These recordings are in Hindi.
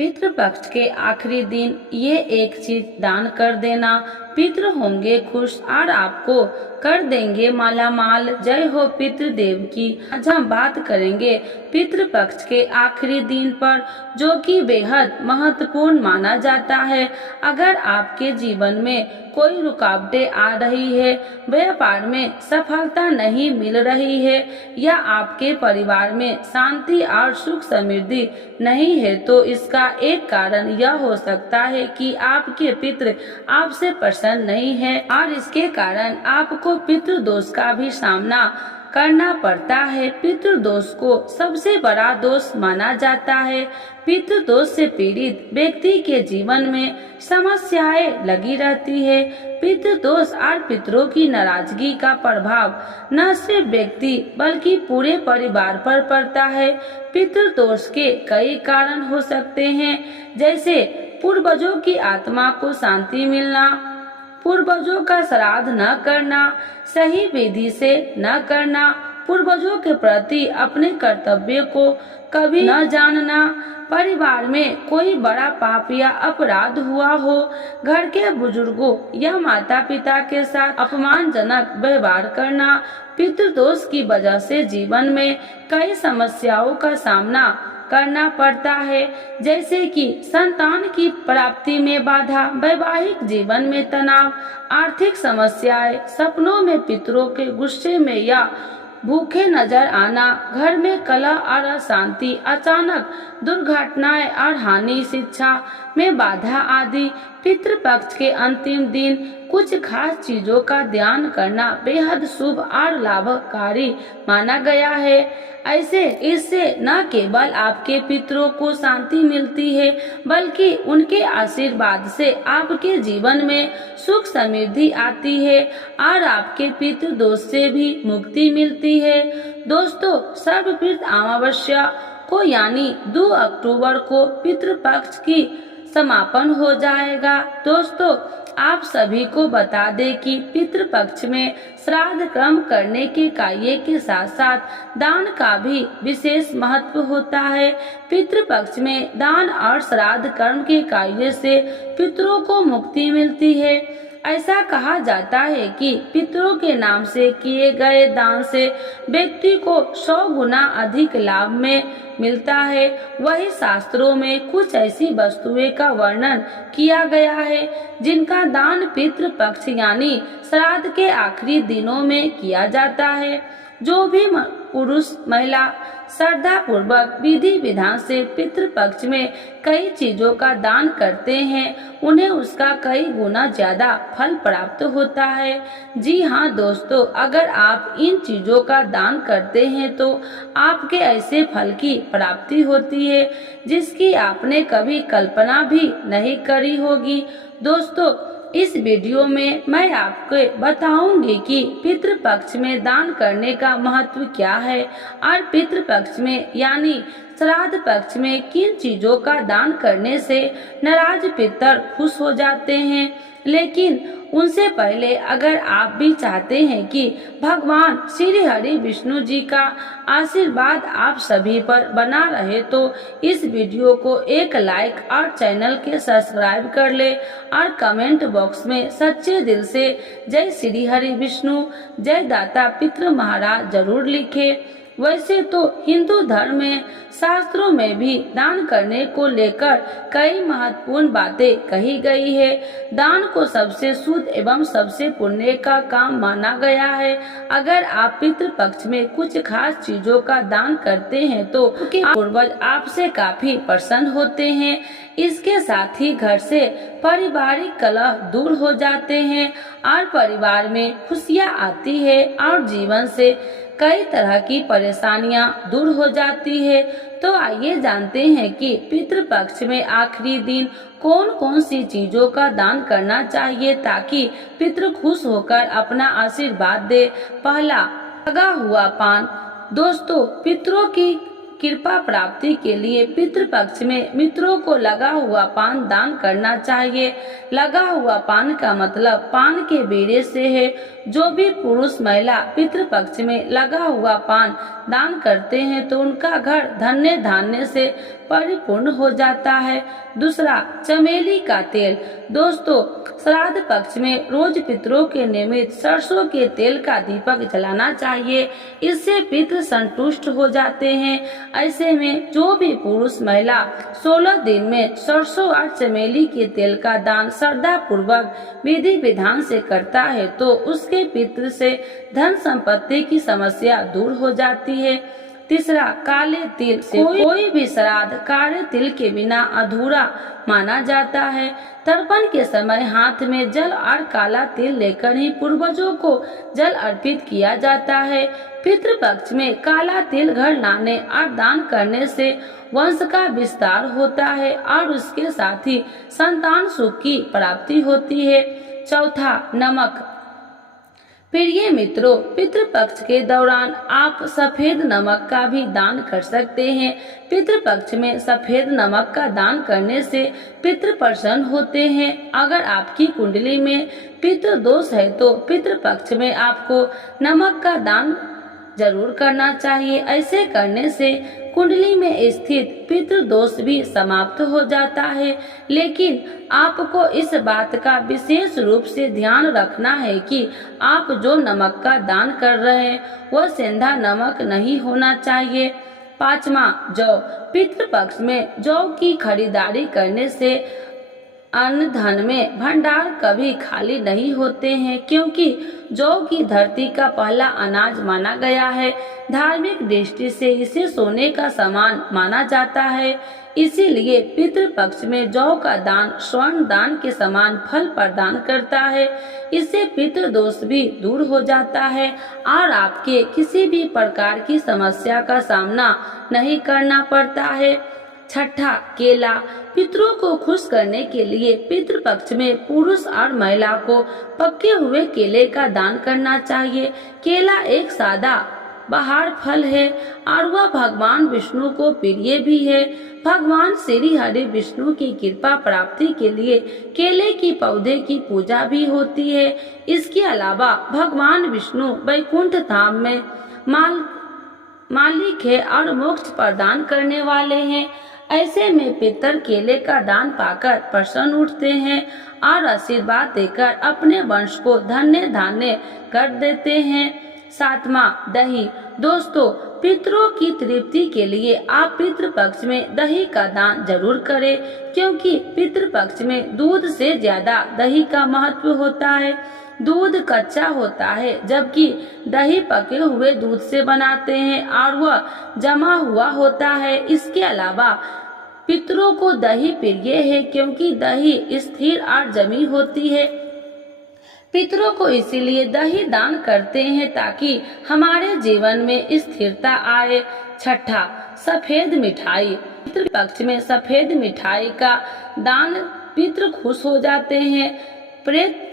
पितृपक्ष के आखिरी दिन ये एक चीज दान कर देना, पितृ होंगे खुश और आपको कर देंगे मालामाल। जय हो पितृदेव की। आज हम बात करेंगे पितृपक्ष के आखिरी दिन पर, जो कि बेहद महत्वपूर्ण माना जाता है। अगर आपके जीवन में कोई रुकावटें आ रही है, व्यापार में सफलता नहीं मिल रही है या आपके परिवार में शांति और सुख समृद्धि नहीं है, तो इसका एक कारण यह हो सकता है कि आपके पितृ आपसे प्रसन्न नहीं है और इसके कारण आपको पितृदोष का भी सामना करना पड़ता है। पितृदोष को सबसे बड़ा दोष माना जाता है। पितृदोष से पीड़ित व्यक्ति के जीवन में समस्याएं लगी रहती है। पितृदोष और पितरों की नाराजगी का प्रभाव न सिर्फ व्यक्ति बल्कि पूरे परिवार पर पड़ता है। पितृदोष के कई कारण हो सकते हैं, जैसे पूर्वजों की आत्मा को शांति मिलना, पूर्वजों का श्राद्ध न करना, सही विधि से न करना, पूर्वजों के प्रति अपने कर्तव्य को कभी न जानना, परिवार में कोई बड़ा पाप या अपराध हुआ हो, घर के बुजुर्गों या माता पिता के साथ अपमानजनक व्यवहार करना। पितृदोष की वजह से जीवन में कई समस्याओं का सामना करना पड़ता है, जैसे कि संतान की प्राप्ति में बाधा, वैवाहिक जीवन में तनाव, आर्थिक समस्याएं, सपनों में पितरों के गुस्से में या भूखे नजर आना, घर में कलह और अशांति, अचानक दुर्घटनाएं और हानि, शिक्षा में बाधा आदि। पितृपक्ष के अंतिम दिन कुछ खास चीजों का ध्यान करना बेहद शुभ और लाभकारी माना गया है। इससे न केवल आपके पितरों को शांति मिलती है, बल्कि उनके आशीर्वाद से आपके जीवन में सुख समृद्धि आती है और आपके पितृदोष से भी मुक्ति मिलती है। दोस्तों, सर्वपितृ अमावस्या को यानी 2 अक्टूबर को पितृपक्ष की समापन हो जाएगा। दोस्तों, आप सभी को बता दें कि पितृपक्ष में श्राद्ध कर्म करने के कार्य के साथ साथ दान का भी विशेष महत्व होता है। पितृपक्ष में दान और श्राद्ध कर्म के कार्य से पितरों को मुक्ति मिलती है। ऐसा कहा जाता है कि पितरों के नाम से किए गए दान से व्यक्ति को 100 गुना अधिक लाभ में मिलता है। वही शास्त्रों में कुछ ऐसी वस्तुएं का वर्णन किया गया है जिनका दान पितृपक्ष यानी श्राद्ध के आखिरी दिनों में किया जाता है। जो भी पुरुष महिला श्रद्धा पूर्वक विधि विधान से पितृपक्ष में कई चीजों का दान करते हैं, उन्हें उसका कई गुना ज्यादा फल प्राप्त होता है। जी हाँ दोस्तों, अगर आप इन चीजों का दान करते हैं तो आपके ऐसे फल की प्राप्ति होती है जिसकी आपने कभी कल्पना भी नहीं करी होगी। दोस्तों, इस वीडियो में मैं आपको बताऊंगी कि पितृपक्ष में दान करने का महत्व क्या है और पितृपक्ष में यानी श्राद्ध पक्ष में किन चीजों का दान करने से नाराज पितर खुश हो जाते हैं। लेकिन उनसे पहले अगर आप भी चाहते हैं कि भगवान श्री हरि विष्णु जी का आशीर्वाद आप सभी पर बना रहे, तो इस वीडियो को एक लाइक और चैनल के सब्सक्राइब कर ले और कमेंट बॉक्स में सच्चे दिल से जय श्री हरि विष्णु, जय दाता पितृ महाराज जरूर लिखे। वैसे तो हिंदू धर्म में शास्त्रों में भी दान करने को लेकर कई महत्वपूर्ण बातें कही गई है। दान को सबसे शुद्ध एवं सबसे पुण्य का काम माना गया है। अगर आप पितृपक्ष में कुछ खास चीजों का दान करते हैं तो उनके पूर्वज आपसे काफी प्रसन्न होते हैं। इसके साथ ही घर से पारिवारिक कलह दूर हो जाते हैं और परिवार में खुशियाँ आती है और जीवन से कई तरह की परेशानियां दूर हो जाती है। तो आइए जानते हैं कि पितृपक्ष में आखिरी दिन कौन कौन सी चीजों का दान करना चाहिए ताकि पितृ खुश होकर अपना आशीर्वाद दे। पहला, लगा हुआ पान। दोस्तों, पितरों की कृपा प्राप्ति के लिए पितृपक्ष में मित्रों को लगा हुआ पान दान करना चाहिए। लगा हुआ पान का मतलब पान के बीड़े से है। जो भी पुरुष महिला पितृपक्ष में लगा हुआ पान दान करते हैं तो उनका घर धन्य धान्य से परिपूर्ण हो जाता है। दूसरा, चमेली का तेल। दोस्तों, श्राद्ध पक्ष में रोज पितरों के निमित्त सरसों के तेल का दीपक जलाना चाहिए। इससे पितृ संतुष्ट हो जाते हैं। ऐसे में जो भी पुरुष महिला 16 दिन में सरसों और चमेली के तेल का दान श्रद्धा पूर्वक विधि विधान से करता है तो उसके पितृ से धन संपत्ति की समस्या दूर हो जाती है। तीसरा, काले तिल से कोई भी श्राद्ध काले तिल के बिना अधूरा माना जाता है। तर्पण के समय हाथ में जल और काला तिल लेकर ही पूर्वजों को जल अर्पित किया जाता है। पितृपक्ष में काला तिल घर लाने और दान करने से वंश का विस्तार होता है और उसके साथ ही संतान सुख की प्राप्ति होती है। चौथा, नमक। प्रिय मित्रों, पितृपक्ष के दौरान आप सफेद नमक का भी दान कर सकते हैं। पितृपक्ष में सफेद नमक का दान करने से पितृ प्रसन्न होते हैं। अगर आपकी कुंडली में पितृ दोष है तो पितृपक्ष में आपको नमक का दान जरूर करना चाहिए। ऐसे करने से कुंडली में स्थित पितृ दोष भी समाप्त हो जाता है। लेकिन आपको इस बात का विशेष रूप से ध्यान रखना है कि आप जो नमक का दान कर रहे हैं वह सेंधा नमक नहीं होना चाहिए। पांचवा, जौ। पितृपक्ष में जौ की खरीदारी करने से अन्न धन में भंडार कभी खाली नहीं होते हैं, क्योंकि जौ की धरती का पहला अनाज माना गया है। धार्मिक दृष्टि से इसे सोने का समान माना जाता है। इसीलिए पितृपक्ष में जौ का दान स्वर्ण दान के समान फल प्रदान करता है। इससे पितृ दोष भी दूर हो जाता है और आपके किसी भी प्रकार की समस्या का सामना नहीं करना पड़ता है। छठा, केला। पितरों को खुश करने के लिए पितृपक्ष में पुरुष और महिला को पके हुए केले का दान करना चाहिए। केला एक सादा बहार फल है और वह भगवान विष्णु को प्रिय भी है। भगवान श्री हरि विष्णु की कृपा प्राप्ति के लिए केले की पौधे की पूजा भी होती है। इसके अलावा भगवान विष्णु वैकुंठ धाम में मालिक है और मोक्ष प्रदान करने वाले हैं। ऐसे में पितर केले का दान पाकर प्रसन्न उठते हैं और आशीर्वाद देकर अपने वंश को धन्य धान्य कर देते हैं। सातवां, दही। दोस्तों, पितरों की तृप्ति के लिए आप पितृपक्ष में दही का दान जरूर करें, क्योंकि पितृपक्ष में दूध से ज्यादा दही का महत्व होता है। दूध कच्चा होता है जबकि दही पके हुए दूध से बनाते हैं और वह जमा हुआ होता है। इसके अलावा पितरों को दही प्रिय है क्योंकि दही स्थिर और जमी होती है। पितरों को इसीलिए दही दान करते हैं ताकि हमारे जीवन में स्थिरता आए। छठा, सफेद मिठाई। पितृपक्ष में सफेद मिठाई का दान पितृ खुश हो जाते हैं। प्रेत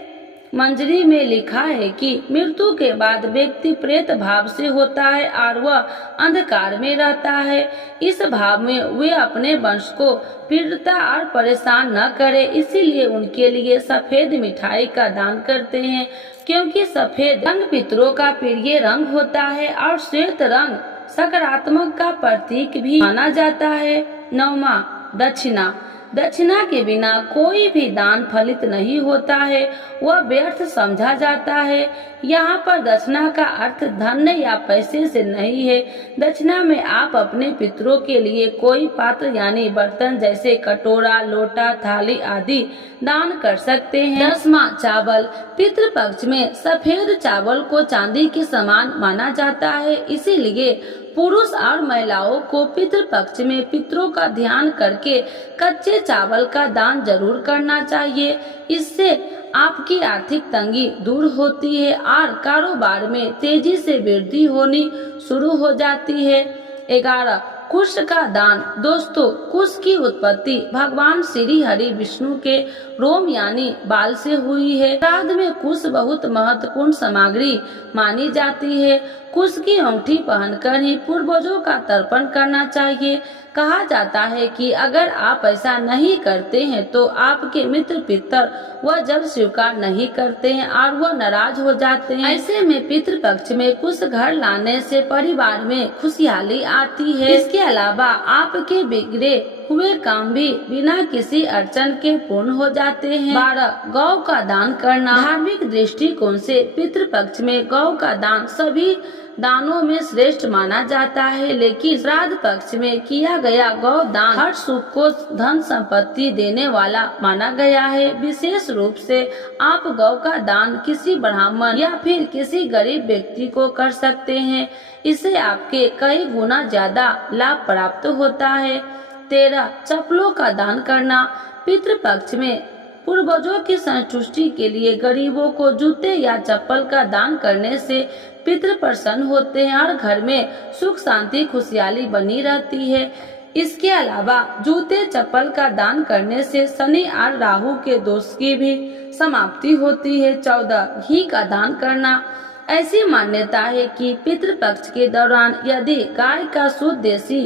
मंजरी में लिखा है कि मृत्यु के बाद व्यक्ति प्रेत भाव से होता है और वह अंधकार में रहता है। इस भाव में वे अपने वंश को पीड़िता और परेशान न करे, इसीलिए उनके लिए सफेद मिठाई का दान करते हैं, क्योंकि सफेद रंग पितरों का प्रिय रंग होता है और श्वेत रंग सकारात्मक का प्रतीक भी माना जाता है। नौवां, दक्षिणा। दक्षिणा के बिना कोई भी दान फलित नहीं होता है, वह व्यर्थ समझा जाता है। यहाँ पर दक्षिणा का अर्थ धन या पैसे से नहीं है। दक्षिणा में आप अपने पितरों के लिए कोई पात्र यानी बर्तन जैसे कटोरा, लोटा, थाली आदि दान कर सकते हैं। 10वां, चावल। पितृपक्ष में सफेद चावल को चांदी के समान माना जाता है, इसीलिए पुरुष और महिलाओं को पितृपक्ष में पितरों का ध्यान करके कच्चे चावल का दान जरूर करना चाहिए। इससे आपकी आर्थिक तंगी दूर होती है और कारोबार में तेजी से वृद्धि होनी शुरू हो जाती है। 11, कुश का दान। दोस्तों, कुश की उत्पत्ति भगवान श्री हरि विष्णु के रोम यानी बाल से हुई है। श्राद्ध में कुश बहुत महत्वपूर्ण सामग्री मानी जाती है। कुश की अंगूठी पहनकर ही पूर्वजों का तर्पण करना चाहिए। कहा जाता है कि अगर आप ऐसा नहीं करते हैं तो आपके मित्र पितर वह जल स्वीकार नहीं करते हैं और वह नाराज हो जाते हैं। ऐसे में पितृपक्ष में कुश घर लाने से परिवार में खुशहाली आती है। इसके अलावा आपके बिगड़े हुए काम भी बिना किसी अड़चन के पूर्ण हो जाते हैं। 12. गौ का दान करना। धार्मिक दृष्टिकोण से पितृपक्ष में गौ का दान सभी दानों में श्रेष्ठ माना जाता है, लेकिन श्राद्ध पक्ष में किया गया गौ दान हर सुख को धन संपत्ति देने वाला माना गया है। विशेष रूप से आप गौ का दान किसी ब्राह्मण या फिर किसी गरीब व्यक्ति को कर सकते हैं। इससे आपके कई गुना ज्यादा लाभ प्राप्त होता है। 13. चप्पलों का दान करना। पितृपक्ष में पूर्वजों की संतुष्टि के लिए गरीबों को जूते या चप्पल का दान करने से पितृ प्रसन्न होते हैं और घर में सुख शांति खुशहाली बनी रहती है। इसके अलावा जूते चप्पल का दान करने से शनि और राहु के दोष की भी समाप्ति होती है। 14. घी का दान करना। ऐसी मान्यता है कि पितृपक्ष के दौरान यदि गाय का शुद्ध देसी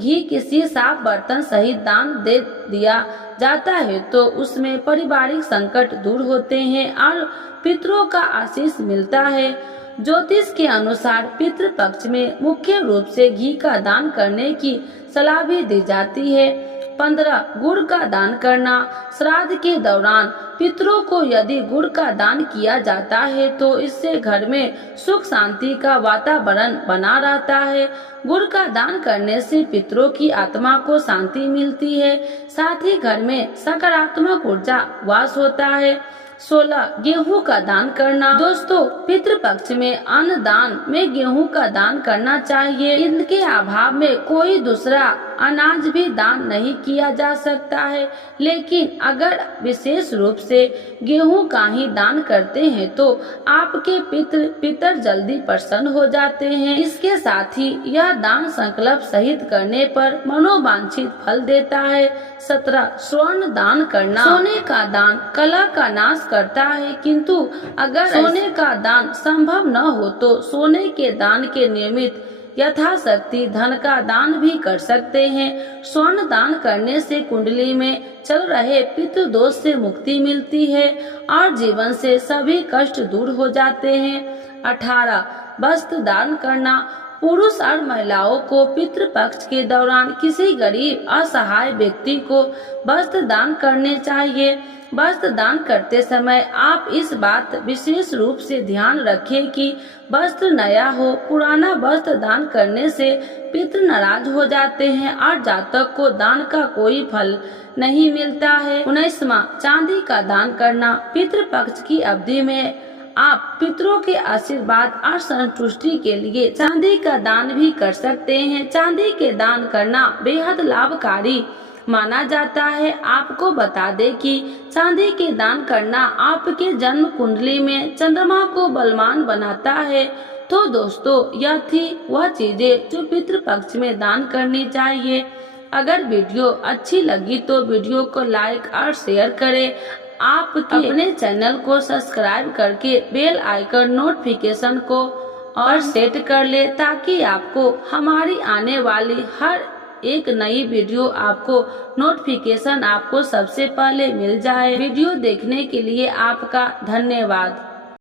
घी किसी साफ बर्तन सहित दान दे दिया जाता है तो उसमें पारिवारिक संकट दूर होते हैं और पितरों का आशीष मिलता है। ज्योतिष के अनुसार पितृपक्ष में मुख्य रूप से घी का दान करने की सलाह भी दी जाती है। 15. गुड़ का दान करना। श्राद्ध के दौरान पितरों को यदि गुड़ का दान किया जाता है तो इससे घर में सुख शांति का वातावरण बना रहता है। गुड़ का दान करने से पितरों की आत्मा को शांति मिलती है, साथ ही घर में सकारात्मक ऊर्जा वास होता है। 16. गेहूं का दान करना। दोस्तों, पितृपक्ष में अन्न दान में गेहूं का दान करना चाहिए। इनके अभाव में कोई दूसरा अनाज भी दान नहीं किया जा सकता है, लेकिन अगर विशेष रूप से गेहूं का ही दान करते हैं तो आपके पितर जल्दी प्रसन्न हो जाते हैं। इसके साथ ही यह दान संकल्प सहित करने पर मनोवांछित फल देता है। 17. स्वर्ण दान करना। सोने का दान कलह का नाश करता है, किंतु अगर सोने का दान संभव न हो तो सोने के दान के नियमित यथाशक्ति धन का दान भी कर सकते हैं। स्वर्ण दान करने से कुंडली में चल रहे पितृ दोष से मुक्ति मिलती है और जीवन से सभी कष्ट दूर हो जाते हैं। 18. वस्त्र दान करना। पुरुष और महिलाओं को पितृपक्ष के दौरान किसी गरीब असहाय व्यक्ति को वस्त्र दान करने चाहिए। वस्त्र दान करते समय आप इस बात विशेष रूप से ध्यान रखें कि वस्त्र नया हो। पुराना वस्त्र दान करने से पितृ नाराज हो जाते हैं और जातक को दान का कोई फल नहीं मिलता है। 19वां चांदी का दान करना। पितृपक्ष की अवधि में आप पितरों के आशीर्वाद और संतुष्टि के लिए चांदी का दान भी कर सकते हैं। चांदी के दान करना बेहद लाभकारी माना जाता है। आपको बता दें कि चांदी के दान करना आपके जन्म कुंडली में चंद्रमा को बलवान बनाता है। तो दोस्तों, यह थी वह चीजें जो पितृपक्ष में दान करनी चाहिए। अगर वीडियो अच्छी लगी तो वीडियो को लाइक और शेयर करें। आप अपने चैनल को सब्सक्राइब करके बेल आइकन नोटिफिकेशन को और सेट कर ले ताकि आपको हमारी आने वाली हर एक नई वीडियो आपको नोटिफिकेशन आपको सबसे पहले मिल जाए। वीडियो देखने के लिए आपका धन्यवाद।